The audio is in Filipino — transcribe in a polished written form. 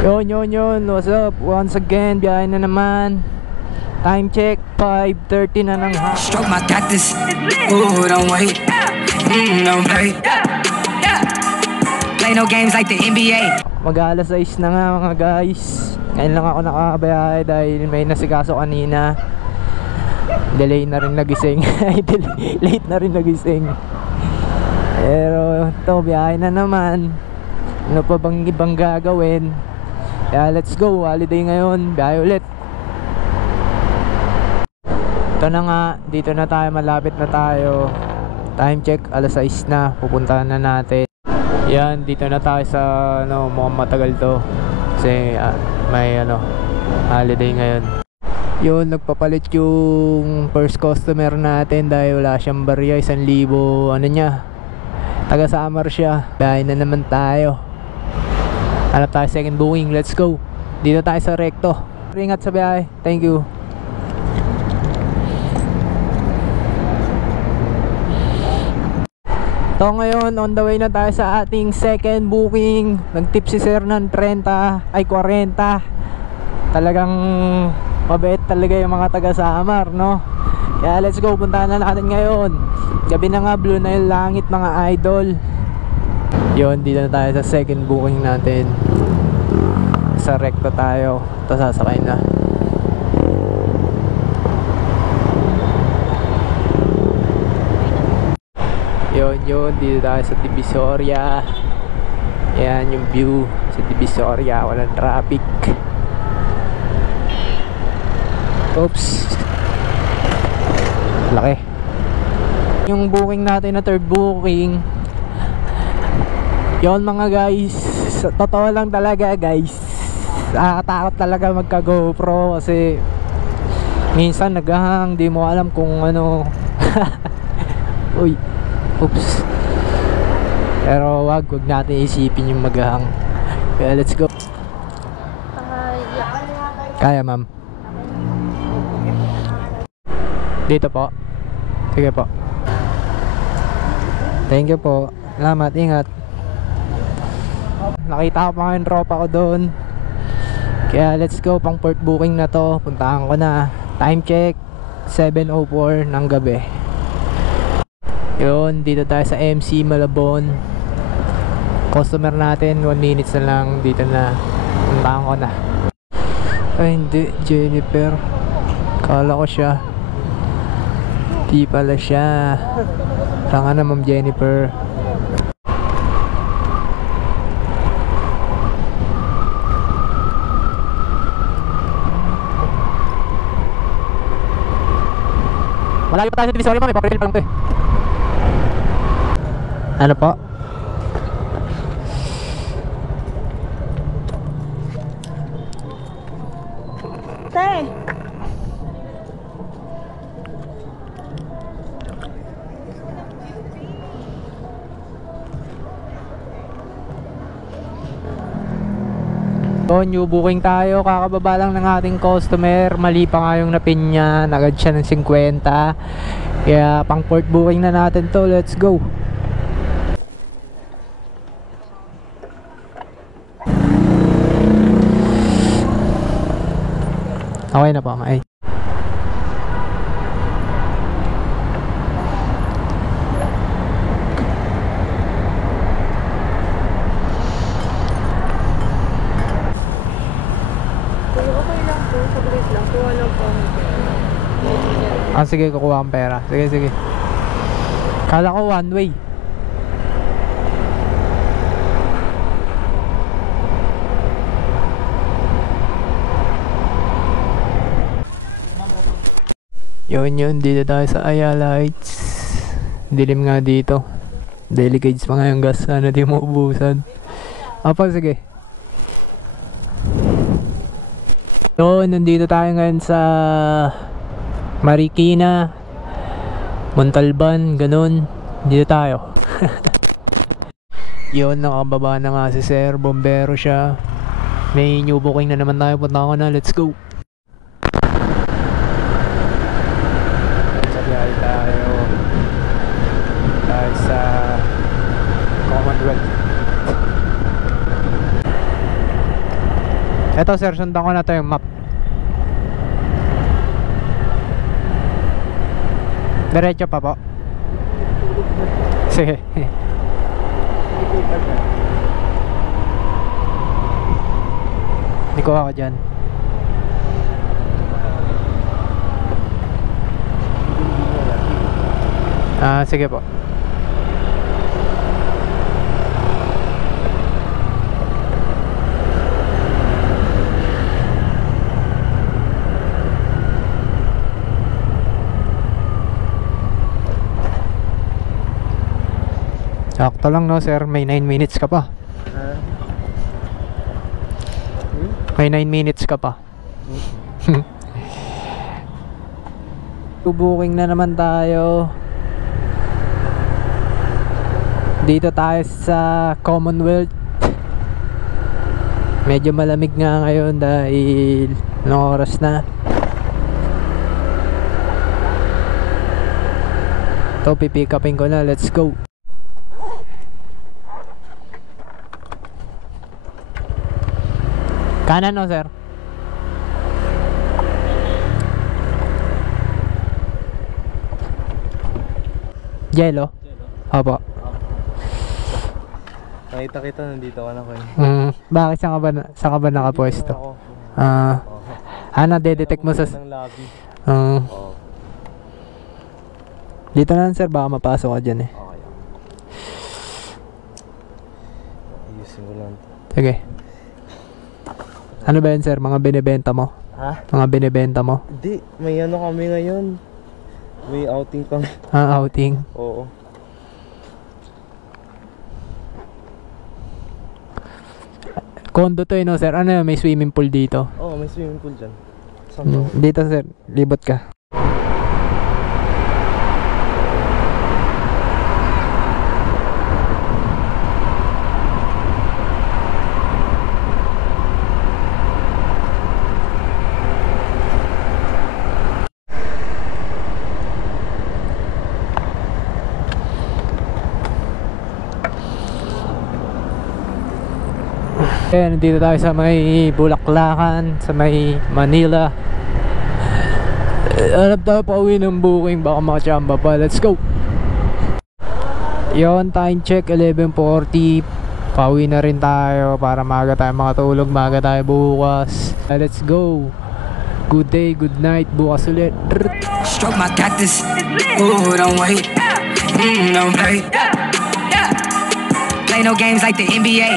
Yun, what's up? Once again, biyahe na naman. Time check, 5:30 na ng hapon. Stroke my cactus. Ooh, don't wait. Don't play. Play no games like the NBA. Mag-alas 6 na nga mga guys. Ngayon lang ako nakakabiyahe dahil may nasikaso kanina. Delay na rin nagising. Late na rin nagising. Pero ito, biyahe na naman. Ano pa bang ibang gagawin? Kaya let's go, holiday ngayon, biyahe ulit. Ito na nga, dito na tayo, malapit na tayo. Time check, alas 6 na, pupuntahan na natin. Yan, dito na tayo sa, mukhang matagal to. Kasi may holiday ngayon. Yun, nagpapalit yung first customer natin dahil wala siyang barya, 1,000. Taga Samar siya, biyahe na naman tayo. Hanap tayo second booking, let's go. Dito tayo sa Recto. Ingat sa biyahe, thank you. So ngayon, on the way na tayo sa ating second booking. Nag-tip si sir ng 40. Talagang mabait talaga yung mga taga Samar, no? Kaya let's go, puntahan na natin ngayon. Gabi na nga, blue na yung langit mga idol. Yun, dito na tayo sa second booking natin. Sa Recto tayo. Ito, sasakay na. Yun, dito tayo sa Divisoria. Ayan yung view sa Divisoria, walang traffic. Oops, laki. Yung booking natin na third booking, yun mga guys, totoo lang talaga guys, nakakatakot talaga magka GoPro kasi minsan naghahang, di mo alam kung ano. Uy, oops. Pero wag natin isipin yung maghahang. Kaya let's go. Kaya ma'am. Dito po. Sige po. Thank you po. Salamat, ingat. Nakita ko pa ngayon tropa ko doon. Kaya let's go, pang port booking na to. Puntahan ko na. Time check 7:04 ng gabi. Yun, dito tayo sa MC Malabon. Customer natin 1 minutes na lang. Dito na. Puntahan ko na. Ay hindi, Jennifer. Kala ko siya. Di pala siya. Tanga na ma'am Jennifer. Malayo pa tayo sa Divisoria, may papel pa lang to eh. Ano po? Tay! So, new booking tayo, kakababa lang ng ating customer. Mali pa nga yung napin niya, nagad siya ng 50. Kaya pang port booking na natin to, let's go. Okay na po, ay. Sige, kukuha ang pera. Sige. Kala ko one way. Yun, dito tayo sa Ayala Heights. Dilim nga dito. Delicates pa nga yung gas. Sana di mo ubusan. Sige. Yun, nandito tayo ngayon sa Marikina, Montalban, ganun. Dito tayo. Yun, nakababa na nga si sir. Bombero siya. May new booking na naman tayo. Punta ko na, let's go. Sabihay tayo sa Commonwealth. Eto sir, sundan ko na to yung map. Diretso pa po. Sige. Hindi ko ako dyan. Sige po. Sakto lang no sir, may 9 minutes ka pa. May 9 minutes ka pa. Booking na naman tayo. Dito tayo sa Commonwealth. Medyo malamig nga ngayon dahil anong oras na? Ito, pipick upin ko na. Let's go. Kanan no sir? Yellow? Opo. Nakita kita, nandito ka na ko eh. Bakit saan ka ba nakapwesto? Ako. Nadedetect mo sa... ng lobby. Oo. Dito na lang sir, baka mapasok ka dyan eh. Okay. Ayusin ko lang. Sige. Ano ba yun sir? Mga binibenta mo? Ha? Mga binibenta mo? Hindi, may ano kami ngayon. May outing kami. Outing? Oo. Condo to no sir? Ano yun? May swimming pool dito? Oo, may swimming pool dyan. Saan to? Dito sir, libot ka. Ayan, nandito tayo sa may Bulaklakan, sa may Manila. Hanap tayo pa uwi ng booking, baka makachamba pa. Let's go! Yon, time check 11:40. Pauwi na rin tayo para maaga tayo makatulog, maaga tayo bukas. Let's go! Good day, good night, bukas ulit. Stroke my cactus. Ooh, don't wait. Don't play. Play no games like the NBA.